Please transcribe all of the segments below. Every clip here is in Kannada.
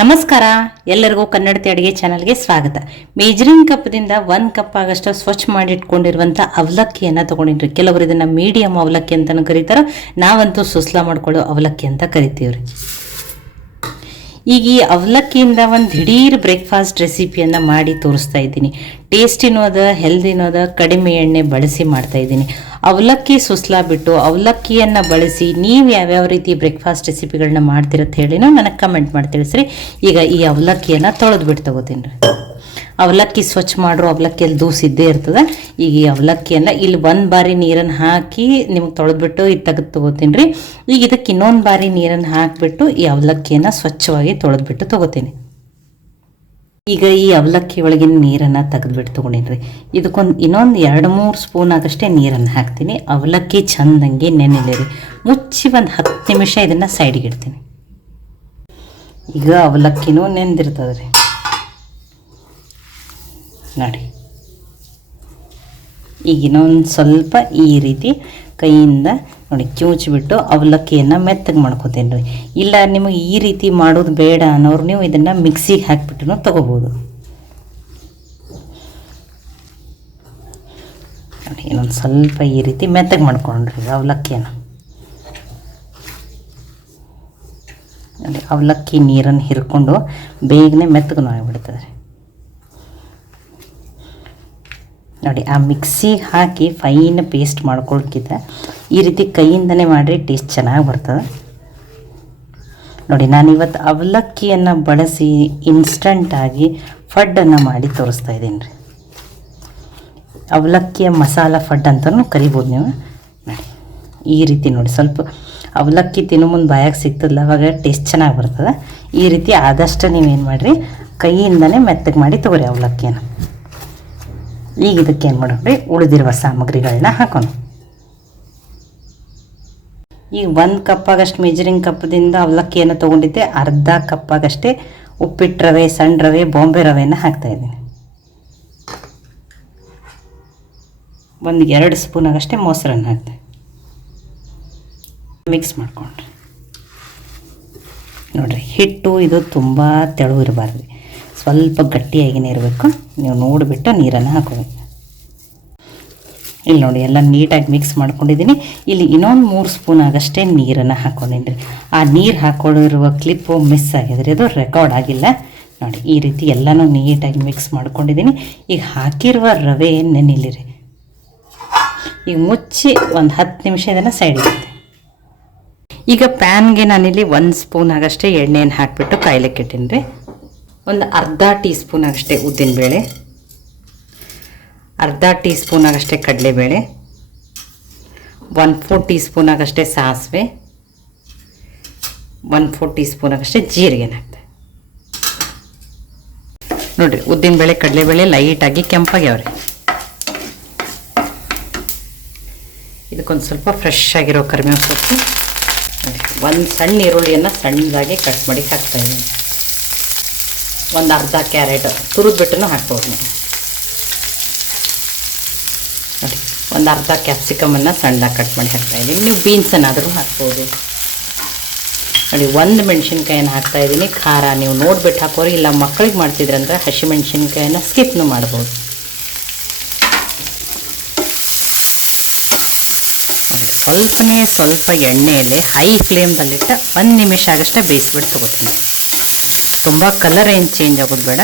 ನಮಸ್ಕಾರ, ಎಲ್ಲರಿಗೂ ಕನ್ನಡತಿ ಅಡುಗೆ ಚಾನಲ್ಗೆ ಸ್ವಾಗತ. ಮೇಜರಿಂಗ್ ಕಪ್ದಿಂದ 1 ಕಪ್ ಆಗಷ್ಟು ಸ್ವಚ್ಛ ಮಾಡಿಟ್ಕೊಂಡಿರುವಂಥ ಅವಲಕ್ಕಿಯನ್ನು ತೊಗೊಂಡಿನ್ರಿ. ಕೆಲವರು ಇದನ್ನು ಮೀಡಿಯಮ್ ಅವಲಕ್ಕಿ ಅಂತಲೂ ಕರೀತಾರೆ, ನಾವಂತೂ ಸುಸ್ಲಾ ಮಾಡ್ಕೊಳ್ಳೋ ಅವಲಕ್ಕಿ ಅಂತ ಕರಿತೀವ್ರಿ. ಈಗ ಈ ಅವಲಕ್ಕಿಯಿಂದ ಒಂದು ದಿಢೀರ್ ಬ್ರೇಕ್ಫಾಸ್ಟ್ ರೆಸಿಪಿಯನ್ನು ಮಾಡಿ ತೋರಿಸ್ತಾ ಇದ್ದೀನಿ. ಟೇಸ್ಟಿನೂ ಅದ, ಹೆಲ್ದಿನೂ ಅದ, ಕಡಿಮೆ ಎಣ್ಣೆ ಬಳಸಿ ಮಾಡ್ತಾ ಇದ್ದೀನಿ. ಅವಲಕ್ಕಿ ಸುಸ್ಲಾ ಬಿಟ್ಟು ಅವಲಕ್ಕಿಯನ್ನು ಬಳಸಿ ನೀವು ಯಾವ್ಯಾವ ರೀತಿ ಬ್ರೇಕ್ಫಾಸ್ಟ್ ರೆಸಿಪಿಗಳನ್ನ ಮಾಡ್ತೀರತ್ತ ಹೇಳಿನೂ ನನಗೆ ಕಮೆಂಟ್ ಮಾಡಿ ತಿಳಿಸ್ರಿ. ಈಗ ಈ ಅವಲಕ್ಕಿಯನ್ನು ತೊಳೆದ್ಬಿಟ್ಟು ತಗೋತೀನಿ ರೀ. ಅವಲಕ್ಕಿ ಸ್ವಚ್ಛ ಮಾಡ್ರು ಅವಲಕ್ಕಿಯಲ್ಲಿ ದೂಸಿದ್ದೇ ಇರ್ತದೆ. ಈಗ ಈ ಅವಲಕ್ಕಿಯನ್ನು ಇಲ್ಲಿ ಒಂದು ಬಾರಿ ನೀರನ್ನು ಹಾಕಿ ನಿಮಗೆ ತೊಳೆದ್ಬಿಟ್ಟು ಇದು ತೆಗೆದು ತೊಗೋತೀನಿ ರೀ. ಈಗ ಇದಕ್ಕೆ ಇನ್ನೊಂದು ಬಾರಿ ನೀರನ್ನು ಹಾಕಿಬಿಟ್ಟು ಈ ಅವಲಕ್ಕಿಯನ್ನು ಸ್ವಚ್ಛವಾಗಿ ತೊಳೆದ್ಬಿಟ್ಟು ತೊಗೋತೀನಿ. ಈಗ ಈ ಅವಲಕ್ಕಿ ಒಳಗಿನ ನೀರನ್ನು ತೆಗೆದ್ಬಿಟ್ಟು ತೊಗೊಂಡಿನಿ ರೀ. ಇದಕ್ಕೊಂದು ಇನ್ನೊಂದು 2-3 ಸ್ಪೂನ್ ಆಗಷ್ಟೇ ನೀರನ್ನು ಹಾಕ್ತೀನಿ. ಅವಲಕ್ಕಿ ಚೆಂದಂಗೆ ನೆನೆಲಿ ರೀ. ಮುಚ್ಚಿ ಒಂದು 10 ನಿಮಿಷ ಇದನ್ನು ಸೈಡಿಗೆ ಇಡ್ತೀನಿ. ಈಗ ಅವಲಕ್ಕಿನೂ ನೆಂದಿರ್ತದೆ ರೀ ನೋಡಿ. ಈಗ ಇನ್ನೊಂದು ಸ್ವಲ್ಪ ಈ ರೀತಿ ಕೈಯಿಂದ ನೋಡಿ ಕಿವುಚಿಬಿಟ್ಟು ಅವಲಕ್ಕಿಯನ್ನು ಮೆತ್ತಗೆ ಮಾಡ್ಕೊತೀನಿ ರೀ. ಇಲ್ಲ ನಿಮಗೆ ಈ ರೀತಿ ಮಾಡೋದು ಬೇಡ ಅನ್ನೋರು ನೀವು ಇದನ್ನು ಮಿಕ್ಸಿಗೆ ಹಾಕಿಬಿಟ್ಟು ತೊಗೋಬೋದು ನೋಡಿ. ಇನ್ನೊಂದು ಸ್ವಲ್ಪ ಈ ರೀತಿ ಮೆತ್ತಗೆ ಮಾಡ್ಕೊಂಡ್ರಿ ಅವಲಕ್ಕಿಯನ್ನು ನೋಡಿ. ಅವಲಕ್ಕಿ ನೀರನ್ನು ಹಿರ್ಕೊಂಡು ಬೇಗನೆ ಮೆತ್ತಗೂ ಆಗಿಬಿಡ್ತದೆ ರೀ ನೋಡಿ. ಆ ಮಿಕ್ಸಿಗೆ ಹಾಕಿ ಫೈನ್ ಪೇಸ್ಟ್ ಮಾಡ್ಕೊಳ್ಕಿಂತ ಈ ರೀತಿ ಕೈಯಿಂದನೇ ಮಾಡಿರಿ, ಟೇಸ್ಟ್ ಚೆನ್ನಾಗಿ ಬರ್ತದೆ ನೋಡಿ. ನಾನಿವತ್ತು ಅವಲಕ್ಕಿಯನ್ನು ಬಳಸಿ ಇನ್ಸ್ಟಂಟಾಗಿ ಫಡ್ಡನ್ನು ಮಾಡಿ ತೋರಿಸ್ತಾ ಇದ್ದೀನಿ ರೀ. ಅವಲಕ್ಕಿಯ ಮಸಾಲ ಫಡ್ ಅಂತಲೂ ಕರಿಬೋದು ನೀವು ನೋಡಿ. ಈ ರೀತಿ ನೋಡಿ, ಸ್ವಲ್ಪ ಅವಲಕ್ಕಿ ತಿನ್ನೋ ಮುಂದೆ ಬಾಯಾಗ ಸಿಗ್ತದಲ್ಲ, ಅವಾಗ ಟೇಸ್ಟ್ ಚೆನ್ನಾಗಿ ಬರ್ತದೆ. ಈ ರೀತಿ ಆದಷ್ಟು ನೀವೇನು ಮಾಡಿರಿ, ಕೈಯಿಂದನೇ ಮೆತ್ತಗೆ ಮಾಡಿ ತೊಗೊರಿ ಅವಲಕ್ಕಿಯನ್ನು. ಈಗ ಇದಕ್ಕೆ ಏನು ಮಾಡೋಣ್ರಿ, ಉಳಿದಿರುವ ಸಾಮಗ್ರಿಗಳನ್ನ ಹಾಕೋಣ. ಈಗ 1 ಕಪ್ ಆಗಷ್ಟು ಮೆಜರಿಂಗ್ ಕಪ್ದಿಂದ ಅವಲಕ್ಕಿಯನ್ನು ತೊಗೊಂಡಿದ್ದೆ. ಅರ್ಧ ಕಪ್ ಆಗಷ್ಟೇ ಉಪ್ಪಿಟ್ಟು ರವೆ, ಸಣ್ಣ ರವೆ, ಬಾಂಬೆ ರವೆಯನ್ನು ಹಾಕ್ತಾಯಿದ್ದೀನಿ. 2 ಸ್ಪೂನ್ ಆಗಷ್ಟೇ ಮೊಸರನ್ನು ಹಾಕ್ತೆ. ಮಿಕ್ಸ್ ಮಾಡ್ಕೊಂಡ್ರಿ ನೋಡಿರಿ. ಹಿಟ್ಟು ಇದು ತುಂಬ ತೆಳು ಇರಬಾರ್ದು, ಸ್ವಲ್ಪ ಗಟ್ಟಿಯಾಗಿನೇ ಇರಬೇಕು. ನೀವು ನೋಡಿಬಿಟ್ಟು ನೀರನ್ನು ಹಾಕೋಬೇಕು. ಇಲ್ಲಿ ನೋಡಿ ಎಲ್ಲ ನೀಟಾಗಿ ಮಿಕ್ಸ್ ಮಾಡ್ಕೊಂಡಿದ್ದೀನಿ. ಇಲ್ಲಿ ಇನ್ನೊಂದು 3 ಸ್ಪೂನ್ ಆಗಷ್ಟೇ ನೀರನ್ನು ಹಾಕ್ಕೊಂಡಿನಿ. ಆ ನೀರು ಹಾಕ್ಕೊಂಡಿರುವ ಕ್ಲಿಪ್ಪು ಮಿಸ್ ಆಗಿದೆ ರೀ, ಅದು ರೆಕಾರ್ಡ್ ಆಗಿಲ್ಲ ನೋಡಿ. ಈ ರೀತಿ ಎಲ್ಲನೂ ನೀಟಾಗಿ ಮಿಕ್ಸ್ ಮಾಡ್ಕೊಂಡಿದ್ದೀನಿ. ಈಗ ಹಾಕಿರುವ ರವೆ ನೆನಿಲಿರಿ. ಈಗ ಮುಚ್ಚಿ ಒಂದು 10 ನಿಮಿಷ ಇದನ್ನು ಸೈಡ್ ಇರುತ್ತೆ. ಈಗ ಪ್ಯಾನ್ಗೆ ನಾನಿಲ್ಲಿ 1 ಸ್ಪೂನ್ ಆಗಷ್ಟೇ ಎಣ್ಣೆಯನ್ನು ಹಾಕಿಬಿಟ್ಟು ಕಾಯ್ಲಿಕ್ಕೆ ಇಟ್ಟೀನಿ ರೀ. ಒಂದು ಅರ್ಧ ಟೀ ಸ್ಪೂನ್ ಆಗಷ್ಟೇ ಉದ್ದಿನಬೇಳೆ, ಅರ್ಧ ಟೀ ಸ್ಪೂನ್ ಆಗಷ್ಟೇ ಕಡಲೆಬೇಳೆ, 1/4 ಟೀ ಸ್ಪೂನ್ ಆಗಷ್ಟೇ ಸಾಸಿವೆ, 1/4 ಟೀ ಸ್ಪೂನ್ ಆಗಷ್ಟೇ ಜೀರಿಗೆನ ಹಾಕ್ತೆ ನೋಡಿರಿ. ಉದ್ದಿನಬೇಳೆ ಕಡಲೆಬೇಳೆ ಲೈಟಾಗಿ ಕೆಂಪಾಗ್ಯಾವ್ರಿ. ಇದಕ್ಕೊಂದು ಸ್ವಲ್ಪ ಫ್ರೆಶ್ ಆಗಿರೋ ಕರಿಬೇವು ಸೊಪ್ಪು, ಒಂದು ಸಣ್ಣ ಈರುಳ್ಳಿಯನ್ನು ಸಣ್ಣದಾಗಿ ಕಟ್ ಮಾಡಿ ಹಾಕ್ತಾಯಿದ್ದೀನಿ. ಒಂದು ಅರ್ಧ ಕ್ಯಾರೆಟ್ ತುರಿದ್ಬಿಟ್ಟು ಹಾಕ್ಬೋದು ನೀವು ನೋಡಿ. ಒಂದು ಅರ್ಧ ಕ್ಯಾಪ್ಸಿಕಮನ್ನು ಸಣ್ಣದಾಗಿ ಕಟ್ ಮಾಡಿ ಹಾಕ್ತಾಯಿದ್ದೀನಿ. ನೀವು ಬೀನ್ಸನ್ನಾದರೂ ಹಾಕ್ಬೋದು ನೋಡಿ. 1 ಮೆಣಸಿನ್ಕಾಯನ್ನು ಹಾಕ್ತಾಯಿದ್ದೀನಿ. ಖಾರ ನೀವು ನೋಡ್ಬಿಟ್ಟು ಹಾಕೋರಿ, ಇಲ್ಲ ಮಕ್ಕಳಿಗೆ ಮಾಡ್ತಿದ್ರಂದ್ರೆ ಹಸಿ ಮೆಣಸಿನ್ಕಾಯನ್ನು ಸ್ಕಿಪ್ನು ಮಾಡ್ಬೋದು. ಸ್ವಲ್ಪ ಎಣ್ಣೆಯಲ್ಲಿ ಹೈ ಫ್ಲೇಮ್ದಲ್ಲಿಟ್ಟು 1 ನಿಮಿಷ ಆಗಷ್ಟೇ ಬೇಯಿಸ್ಬಿಟ್ಟು ತೊಗೋತೀನಿ. ತುಂಬ ಕಲರ್ ಏನು ಚೇಂಜ್ ಆಗೋದು ಬೇಡ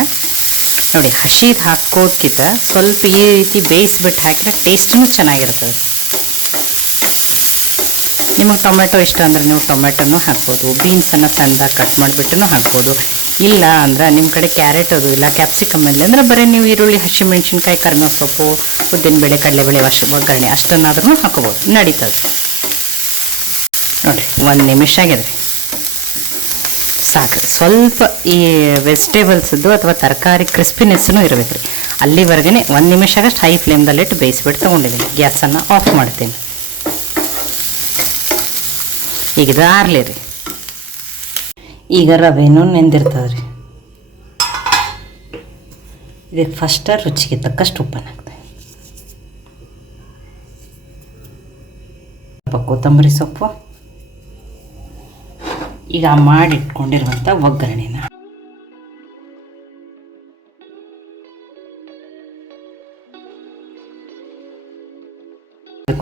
ನೋಡಿ. ಹಸಿದು ಹಾಕೋದ್ಕಿಂತ ಸ್ವಲ್ಪ ಈ ರೀತಿ ಬೇಯಿಸ್ಬಿಟ್ಟು ಹಾಕಿದ್ರೆ ಟೇಸ್ಟೂ ಚೆನ್ನಾಗಿರ್ತದೆ. ನಿಮಗೆ ಟೊಮೆಟೊ ಇಷ್ಟ ಅಂದರೆ ನೀವು ಟೊಮೆಟೊನೂ ಹಾಕ್ಬೋದು, ಬೀನ್ಸನ್ನು ಸಣ್ಣದಾಗಿ ಕಟ್ ಮಾಡಿಬಿಟ್ಟು ಹಾಕ್ಬೋದು. ಇಲ್ಲ ಅಂದ್ರೆ ನಿಮ್ಮ ಕಡೆ ಕ್ಯಾರೆಟ್ ಅದು ಇಲ್ಲ ಕ್ಯಾಪ್ಸಿಕಮ್ ಇಲ್ಲ ಅಂದರೆ ಬರೀ ನೀವು ಈರುಳ್ಳಿ, ಹಸಿಮೆಣ್ಸಿನ್ಕಾಯಿ, ಕರಿಬೇವು ಸೊಪ್ಪು, ಉದ್ದಿನಬೇಳೆ, ಕಡಲೆಬೇಳೆ ಒಗ್ಗರಣೆ ಅಷ್ಟನ್ನಾದ್ರೂ ಹಾಕೋಬೋದು, ನಡೀತದೆ ನೋಡಿ. 1 ನಿಮಿಷ ಆಗಿದೆ ಸಾಕು. ಸ್ವಲ್ಪ ಈ ವೆಜಿಟೇಬಲ್ಸದ್ದು ಅಥವಾ ತರಕಾರಿ ಕ್ರಿಸ್ಪಿನೆಸ್ಸೂ ಇರಬೇಕು ರೀ. ಅಲ್ಲಿವರೆಗೆ 1 ನಿಮಿಷ ಆಗಷ್ಟು ಹೈ ಫ್ಲೇಮ್ದಲ್ಲಿಟ್ಟು ಬೇಯಿಸ್ಬಿಟ್ಟು ತೊಗೊಂಡಿದ್ದೀನಿ. ಗ್ಯಾಸನ್ನು ಆಫ್ ಮಾಡ್ತೀನಿ. ಈಗ ಇದು ಆರ್ಲಿ ರೀ. ಈಗ ರವೆನೂ ನೆಂದಿರ್ತದೆ ರೀ. ಇದಕ್ಕೆ ಫಸ್ಟ್ ರುಚಿಗೆ ತಕ್ಕಷ್ಟು ಉಪ್ಪನ್ನು ಹಾಕ್ತೆ. ಸ್ವಲ್ಪ ಕೊತ್ತಂಬರಿ ಸೊಪ್ಪು, ಈಗ ಮಾಡಿಟ್ಕೊಂಡಿರುವಂಥ ಒಗ್ಗರಣೆನ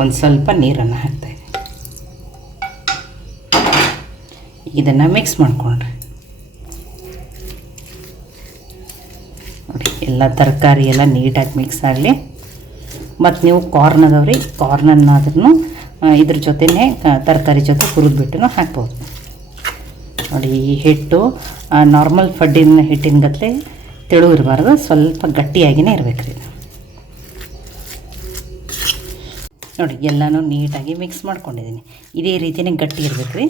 ಒಂದು ಸ್ವಲ್ಪ ನೀರನ್ನು ಹಾಕ್ತಾಯಿದ್ದೀನಿ. ಇದನ್ನು ಮಿಕ್ಸ್ ಮಾಡಿಕೊಂಡ್ರೆ ನೋಡಿ ಎಲ್ಲ ತರಕಾರಿ ಎಲ್ಲ ನೀಟಾಗಿ ಮಿಕ್ಸ್ ಆಗಲಿ. ಮತ್ತು ನೀವು ಕಾರ್ನ್ ಅದಾವ್ರಿ, ಕಾರ್ನನ್ನಾದ್ರೂ ಇದ್ರ ಜೊತೆನೇ ತರಕಾರಿ ಜೊತೆ ಹುರಿದ್ಬಿಟ್ಟು ಹಾಕ್ಬೋದು. ನೋಡಿ ಈ ಹಿಟ್ಟು ನಾರ್ಮಲ್ ಫಡ್ಡಿನ ಹಿಟ್ಟಿನ ಗತ್ತಲೆ ತೆಳು ಇರಬಾರ್ದು, ಸ್ವಲ್ಪ ಗಟ್ಟಿಯಾಗಿಯೇ ಇರಬೇಕು ರೀ. ನೋಡಿ ಎಲ್ಲನೂ ನೀಟಾಗಿ ಮಿಕ್ಸ್ ಮಾಡ್ಕೊಂಡಿದ್ದೀನಿ. ಇದೇ ರೀತಿಯೇ ಗಟ್ಟಿ ಇರಬೇಕು ರೀ.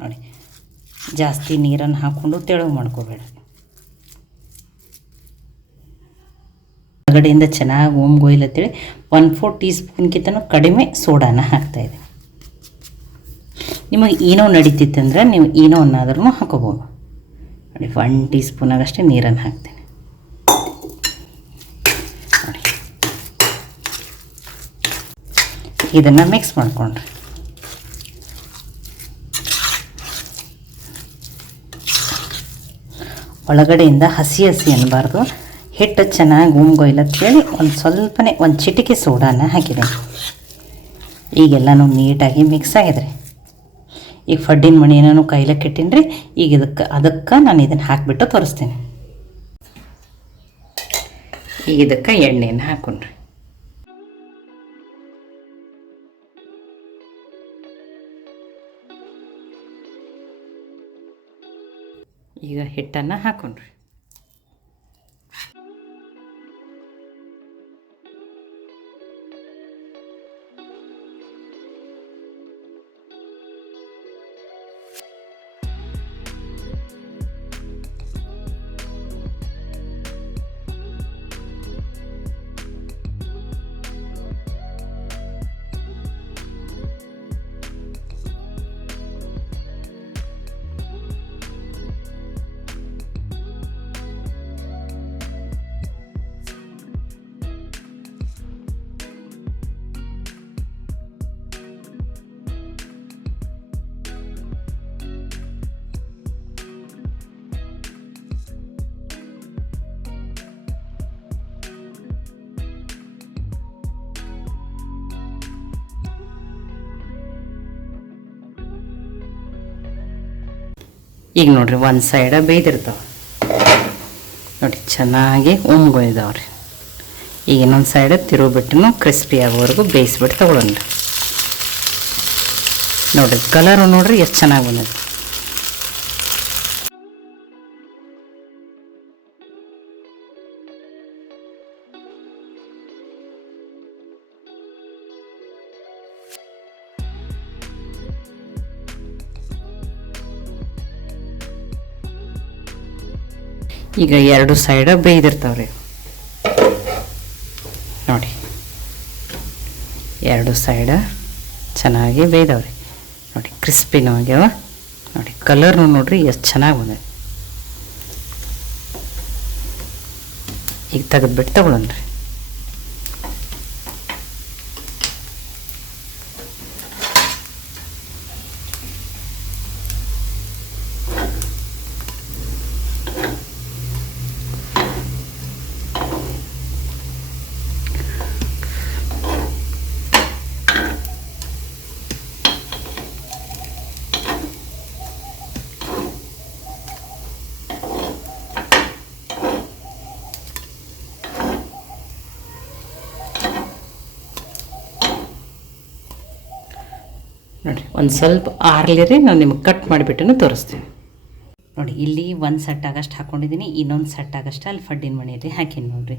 ನೋಡಿ ಜಾಸ್ತಿ ನೀರನ್ನು ಹಾಕ್ಕೊಂಡು ತೆಳು ಮಾಡ್ಕೋಬೇಡ. ಹೊರಗಡೆಯಿಂದ ಚೆನ್ನಾಗಿ ಓಮ್ಗೊಯ್ಲ್ ಅಂತೇಳಿ 1/4 ಟೀ ಸ್ಪೂನ್ಗಿಂತನೂ ಕಡಿಮೆ ಸೋಡಾನ ಹಾಕ್ತಾಯಿದೆ. ನಿಮಗೆ ಏನೋ ನಡೀತಿತ್ತಂದ್ರೆ ನೀವು ಏನೋ ಅನ್ನಾದ್ರೂ ಹಾಕೋಬೋದು. ನೋಡಿ 1 ಟೀ ಸ್ಪೂನಾಗಷ್ಟೇ ನೀರನ್ನು ಹಾಕ್ತೇನೆ. ನೋಡಿ ಇದನ್ನು ಮಿಕ್ಸ್ ಮಾಡಿಕೊಂಡ್ರಿ. ಒಳಗಡೆಯಿಂದ ಹಸಿ ಅನ್ನಬಾರ್ದು. ಹಿಟ್ಟು ಚೆನ್ನಾಗಿ ಉಮ್ಗೊಯ್ಲ್ ಅಂತೇಳಿ ಒಂದು ಸ್ವಲ್ಪನೇ ಒಂದು ಚಿಟಿಕೆ ಸೋಡಾನ ಹಾಕಿದೆ. ಈಗೆಲ್ಲನೂ ನೀಟಾಗಿ ಮಿಕ್ಸ್ ಆಗಿದೆ. ಈಗ ಫಡ್ಡಿನ ಮಣಿ ನಾನು ಕೈಲೇ ಕೆಟ್ಟಿನಿ ರೀ. ಈಗ ಅದಕ್ಕೆ ನಾನು ಇದನ್ನು ಹಾಕಿಬಿಟ್ಟು ತೋರಿಸ್ತೀನಿ. ಈಗ ಇದಕ್ಕೆ ಎಣ್ಣೆಯನ್ನು ಹಾಕೊಂಡ್ರಿ. ಈಗ ಹಿಟ್ಟನ್ನು ಹಾಕೊಂಡ್ರಿ. ಈಗ ನೋಡಿರಿ ಒಂದು ಸೈಡ ಬೇಯ್ದಿರ್ತಾವೆ ನೋಡಿ, ಚೆನ್ನಾಗಿ ಉಮ್ಗೊಯ್ದವ್ರಿ. ಈಗ ಇನ್ನೊಂದು ಸೈಡ್ ತಿರುಗಿಬಿಟ್ಟು ಕ್ರಿಸ್ಪಿ ಆಗೋವರೆಗೂ ಬೇಯಿಸ್ಬಿಟ್ಟು ತೊಗೊಳೋಣ. ನೋಡಿರಿ ಕಲರು ನೋಡಿರಿ ಎಷ್ಟು ಚೆನ್ನಾಗಿ ಬಂದಿದೆ. ಈಗ 2 ಸೈಡ ಬೇಯ್ದಿರ್ತಾವ್ರಿ ನೋಡಿ. 2 ಸೈಡ ಚೆನ್ನಾಗಿ ಬೇಯ್ದವ್ರಿ ನೋಡಿ, ಕ್ರಿಸ್ಪಿನೂ ಆಗ್ಯಾವ ನೋಡಿ. ಕಲರ್ನು ನೋಡ್ರಿ ಎಷ್ಟು ಚೆನ್ನಾಗಿ ಬಂದಿದೆ. ಈಗ ತೆಗೆದ್ಬಿಟ್ಟು ತಗೊಳನ್ರಿ. ನೋಡಿ ಒಂದು ಸ್ವಲ್ಪ ಆರ್ಲಿರಿ, ನಾನು ನಿಮಗೆ ಕಟ್ ಮಾಡಿಬಿಟ್ಟು ತೋರಿಸ್ತೀನಿ. ನೋಡಿ ಇಲ್ಲಿ 1 ಸೆಟ್ ಆಗಷ್ಟು ಹಾಕ್ಕೊಂಡಿದ್ದೀನಿ, ಇನ್ನೊಂದು ಸೆಟ್ ಆಗಷ್ಟು ಅಲ್ಲಿ ಫಡ್ಡಿನ ಮಣೆಯಲ್ಲಿ ಹಾಕೀನಿ ನೋಡಿರಿ.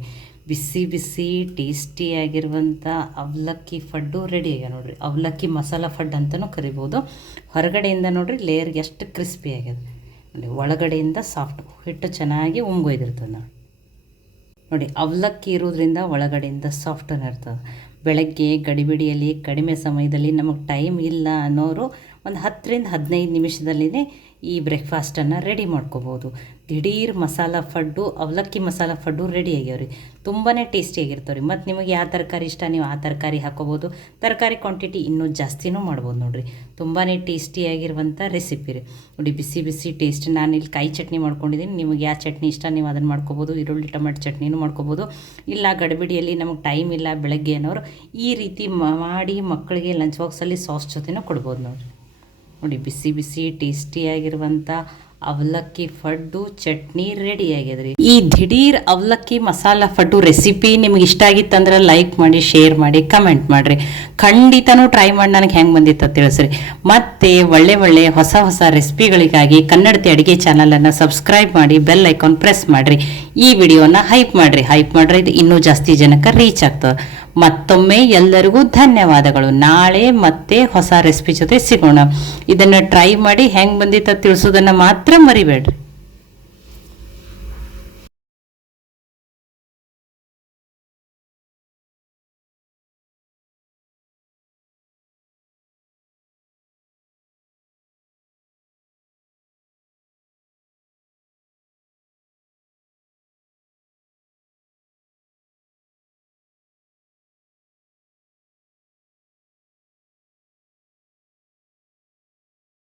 ಬಿಸಿ ಬಿಸಿ ಟೇಸ್ಟಿಯಾಗಿರುವಂಥ ಅವಲಕ್ಕಿ ಫಡ್ಡು ರೆಡಿ ಆಗ್ಯಾವ ನೋಡಿರಿ. ಅವಲಕ್ಕಿ ಮಸಾಲ ಫಡ್ ಅಂತಲೂ ಕರಿಬೋದು. ಹೊರಗಡೆಯಿಂದ ನೋಡಿರಿ ಲೇಯರ್ಗೆ ಎಷ್ಟು ಕ್ರಿಸ್ಪಿ ಆಗ್ಯದ ನೋಡಿ, ಒಳಗಡೆಯಿಂದ ಸಾಫ್ಟ್ ಹಿಟ್ಟು ಚೆನ್ನಾಗಿ ಉಮ್ಗೊಯ್ದಿರ್ತದೆ ನೋಡಿ. ಅವಲಕ್ಕಿ ಇರೋದ್ರಿಂದ ಒಳಗಡೆಯಿಂದ ಸಾಫ್ಟನ್ನು ಇರ್ತದೆ. ಬೆಳಗ್ಗೆ ಗಡಿಬಿಡಿಯಲ್ಲಿ ಕಡಿಮೆ ಸಮಯದಲ್ಲಿ ನಮಗೆ ಟೈಮ್ ಇಲ್ಲ ಅನ್ನೋರು ಒಂದು 10 ರಿಂದ 15 ನಿಮಿಷದಲ್ಲಿನೇ ಈ ಬ್ರೇಕ್ಫಾಸ್ಟನ್ನು ರೆಡಿ ಮಾಡ್ಕೋಬೋದು. ದಿಢೀರ್ ಮಸಾಲ ಫಡ್ಡು, ಅವಲಕ್ಕಿ ಮಸಾಲ ಫಡ್ಡು ರೆಡಿ ಆಗ್ಯಾವ್ರಿ. ತುಂಬಾ ಟೇಸ್ಟಿಯಾಗಿರ್ತಾವೆ ರೀ. ಮತ್ತು ನಿಮಗೆ ಯಾವ ತರಕಾರಿ ಇಷ್ಟ ನೀವು ಆ ತರಕಾರಿ ಹಾಕೋಬೋದು. ತರಕಾರಿ ಕ್ವಾಂಟಿಟಿ ಇನ್ನೂ ಜಾಸ್ತಿನೂ ಮಾಡ್ಬೋದು ನೋಡಿರಿ. ತುಂಬಾ ಟೇಸ್ಟಿಯಾಗಿರುವಂಥ ರೆಸಿಪಿ ರೀ. ನೋಡಿ ಬಿಸಿ ಬಿಸಿ ಟೇಸ್ಟ್. ನಾನು ಇಲ್ಲಿ ಕಾಯಿ ಚಟ್ನಿ ಮಾಡ್ಕೊಂಡಿದ್ದೀನಿ. ನಿಮಗೆ ಯಾವ ಚಟ್ನಿ ಇಷ್ಟ ನೀವು ಅದನ್ನು ಮಾಡ್ಕೋಬೋದು. ಈರುಳ್ಳಿ ಟೊಮೆಟೊ ಚಟ್ನಿನೂ ಮಾಡ್ಕೋಬೋದು. ಇಲ್ಲ ಗಡಿಬಿಡಿಯಲ್ಲಿ ನಮಗೆ ಟೈಮ್ ಇಲ್ಲ ಬೆಳಗ್ಗೆ ಅನ್ನೋರು ಈ ರೀತಿ ಮಾಡಿ ಮಕ್ಕಳಿಗೆ ಲಂಚ್ ಬಾಕ್ಸಲ್ಲಿ ಸಾಸ್ ಜೊತೆನೂ ಕೊಡ್ಬೋದು ನೋಡಿ ಬಿಸಿ ಬಿಸಿ ಟೇಸ್ಟಿಯಾಗಿರುವಂಥ ಅವಲಕ್ಕಿ ಫಡ್ಡು ಚಟ್ನಿ ರೆಡಿ ಆಗ್ಯದ್ರಿ. ಈ ದಿಢೀರ್ ಅವಲಕ್ಕಿ ಮಸಾಲ ಫಡ್ಡು ರೆಸಿಪಿ ನಿಮ್ಗೆ ಇಷ್ಟ ಆಗಿತ್ತಂದ್ರೆ ಲೈಕ್ ಮಾಡಿ, ಶೇರ್ ಮಾಡಿ, ಕಮೆಂಟ್ ಮಾಡಿರಿ. ಖಂಡಿತನೂ ಟ್ರೈ ಮಾಡಿ ನನಗೆ ಹೆಂಗೆ ಬಂದಿತ್ತು ತಿಳಿಸ್ರಿ. ಮತ್ತೆ ಒಳ್ಳೆ ಹೊಸ ಹೊಸ ರೆಸಿಪಿಗಳಿಗಾಗಿ ಕನ್ನಡತಿ ಅಡುಗೆ ಚಾನಲನ್ನು ಸಬ್ಸ್ಕ್ರೈಬ್ ಮಾಡಿ, ಬೆಲ್ ಐಕಾನ್ ಪ್ರೆಸ್ ಮಾಡಿರಿ. ಈ ವಿಡಿಯೋನ ಹೈಪ್ ಮಾಡಿರಿ ಇದು ಇನ್ನೂ ಜಾಸ್ತಿ ಜನಕ್ಕೆ ರೀಚ್ ಆಗ್ತದೆ. ಮತ್ತೊಮ್ಮೆ ಎಲ್ಲರಿಗೂ ಧನ್ಯವಾದಗಳು. ನಾಳೆ ಮತ್ತೆ ಹೊಸ ರೆಸಿಪಿ ಜೊತೆ ಸಿಗೋಣ. ಇದನ್ನು ಟ್ರೈ ಮಾಡಿ ಹೆಂಗೆ ಬಂದಿತ್ತು ತಿಳಿಸೋದನ್ನು ಮಾತ್ರ ಮರಿಬೇಡ್ರಿ.